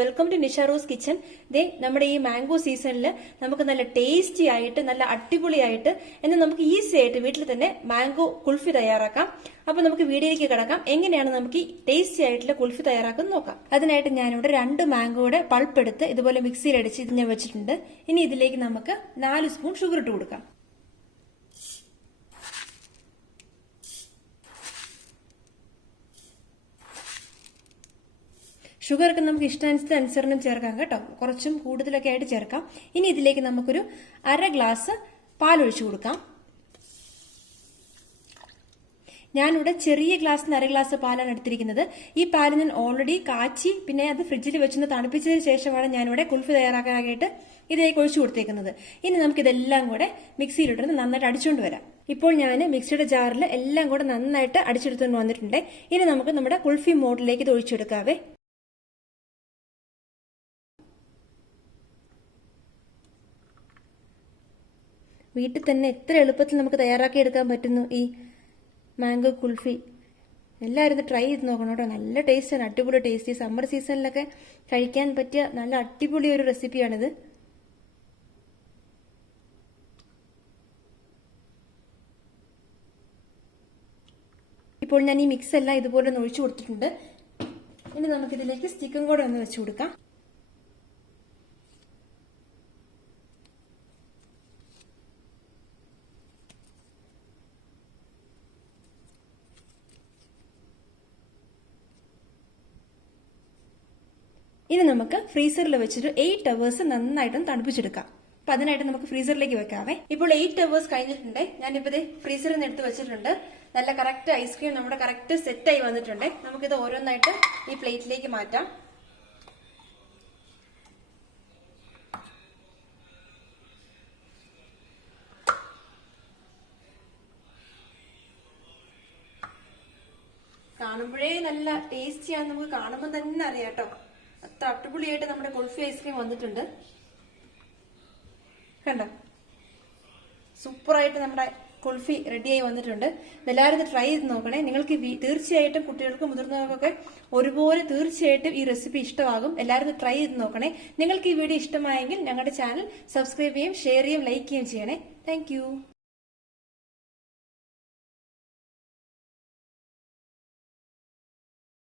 Welcome to Nisha Rose kitchen. ദേ നമ്മുടെ ഈ മാംഗോ സീസണിൽ നമുക്ക് നല്ല ടേസ്റ്റി ആയിട്ട് നല്ല അടിപൊളിയായിട്ട് എന്നാൽ നമുക്ക് ഈസി ആയിട്ട് വീട്ടിൽ തന്നെ മാംഗോ കുൽഫി തയ്യാറാക്കാം. അപ്പൊ നമുക്ക് വീഡിയോയിലേക്ക് കിടക്കാം. എങ്ങനെയാണ് നമുക്ക് ഈ ടേസ്റ്റി ആയിട്ടുള്ള കുൽഫി തയ്യാറാക്കുന്നത് നോക്കാം. അതിനായിട്ട് ഞാനിവിടെ 2 മാംഗോയുടെ പൾപ്പ് എടുത്ത് ഇതുപോലെ മിക്സിയിൽ അടിച്ച് ഇത് ഞാൻ വെച്ചിട്ടുണ്ട്. ഇനി ഇതിലേക്ക് നമുക്ക് 4 സ്പൂൺ ഷുഗർ ഇട്ട് കൊടുക്കാം. ഷുഗറൊക്കെ നമുക്ക് ഇഷ്ടാനുസരണം ചേർക്കാം കേട്ടോ, കുറച്ചും കൂടുതലൊക്കെ ആയിട്ട് ചേർക്കാം. ഇനി ഇതിലേക്ക് നമുക്കൊരു 1/2 ഗ്ലാസ് പാലൊഴിച്ചു കൊടുക്കാം. ഞാനിവിടെ ചെറിയ ഗ്ലാസ്സിന് 1/2 ഗ്ലാസ് പാലാണ് എടുത്തിരിക്കുന്നത്. ഈ പാല് ഞാൻ ഓൾറെഡി കാച്ചി പിന്നെ അത് ഫ്രിഡ്ജിൽ വെച്ചൊന്ന് തണുപ്പിച്ചതിന് ശേഷമാണ് ഞാനിവിടെ കുൽഫി തയ്യാറാക്കാനായിട്ട് ഇതിലേക്ക് ഒഴിച്ചു കൊടുത്തേക്കുന്നത്. ഇനി നമുക്കിതെല്ലാം കൂടെ മിക്സിയിലിട്ട് നന്നായിട്ട് അടിച്ചുകൊണ്ട് വരാം. ഇപ്പോൾ ഞാൻ മിക്സിയുടെ ജാറിൽ എല്ലാം കൂടെ നന്നായിട്ട് അടിച്ചെടുത്തുകൊണ്ട് വന്നിട്ടുണ്ട്. ഇനി നമുക്ക് നമ്മുടെ കുൽഫി മോഡിലേക്ക് ഇത് ഒഴിച്ചെടുക്കാവേ. വീട്ടിൽ തന്നെ എത്ര എളുപ്പത്തിൽ നമുക്ക് തയ്യാറാക്കി എടുക്കാൻ പറ്റുന്നു ഈ മാംഗോ കുൽഫി. എല്ലാവരും ഇത് ട്രൈ ചെയ്ത് നോക്കണം കേട്ടോ. നല്ല ടേസ്റ്റാണ്, അടിപൊളി ടേസ്റ്റ്. സമ്മർ സീസണിലൊക്കെ കഴിക്കാൻ പറ്റിയ നല്ല അടിപൊളി ഒരു റെസിപ്പിയാണിത്. ഇപ്പോൾ ഞാൻ ഈ മിക്സ് എല്ലാം ഇതുപോലെ ഒന്ന് ഒഴിച്ചു കൊടുത്തിട്ടുണ്ട്. ഇനി നമുക്കിതിലേക്ക് സ്റ്റിക്കും കൂടെ ഒന്ന് വെച്ചു കൊടുക്കാം. ഇനി നമുക്ക് ഫ്രീസറിൽ വെച്ചിട്ട് 8 അവേഴ്സ് നന്നായിട്ടും തണുപ്പിച്ചെടുക്കാം. അപ്പൊ അതിനായിട്ട് നമുക്ക് ഫ്രീസറിലേക്ക് വെക്കാവേ. ഇപ്പോൾ 8 അവേഴ്സ് കഴിഞ്ഞിട്ടുണ്ട്. ഞാനിപ്പോ ഫ്രീസറിൽ നിന്ന് എടുത്ത് വെച്ചിട്ടുണ്ട്. നല്ല കറക്റ്റ് ഐസ്ക്രീം നമ്മുടെ കറക്റ്റ് സെറ്റായി വന്നിട്ടുണ്ട്. നമുക്കിത് ഓരോന്നായിട്ട് ഈ പ്ലേറ്റിലേക്ക് മാറ്റാം. കാണുമ്പോഴേ നല്ല ടേസ്റ്റിയാണ്, നമുക്ക് കാണുമ്പോൾ തന്നെ അറിയാം കേട്ടോ. അത്ര അടിപൊളിയായിട്ട് നമ്മുടെ കുൽഫി ഐസ്ക്രീം വന്നിട്ടുണ്ട്. കണ്ടോ, സൂപ്പറായിട്ട് നമ്മുടെ കുൽഫി റെഡിയായി വന്നിട്ടുണ്ട്. എല്ലാവരും ഇത് ട്രൈ ചെയ്ത് നോക്കണേ. നിങ്ങൾക്ക് തീർച്ചയായിട്ടും കുട്ടികൾക്കും മുതിർന്നവർക്കൊക്കെ ഒരുപോലെ തീർച്ചയായിട്ടും ഈ റെസിപ്പി ഇഷ്ടമാകും. എല്ലാവരും ഇത് ട്രൈ ചെയ്ത് നോക്കണേ. നിങ്ങൾക്ക് ഈ വീഡിയോ ഇഷ്ടമായെങ്കിൽ ഞങ്ങളുടെ ചാനൽ സബ്സ്ക്രൈബ് ചെയ്യും, ഷെയർ ചെയ്യും, ലൈക്ക് ചെയ്യുകയും ചെയ്യണേ. താങ്ക്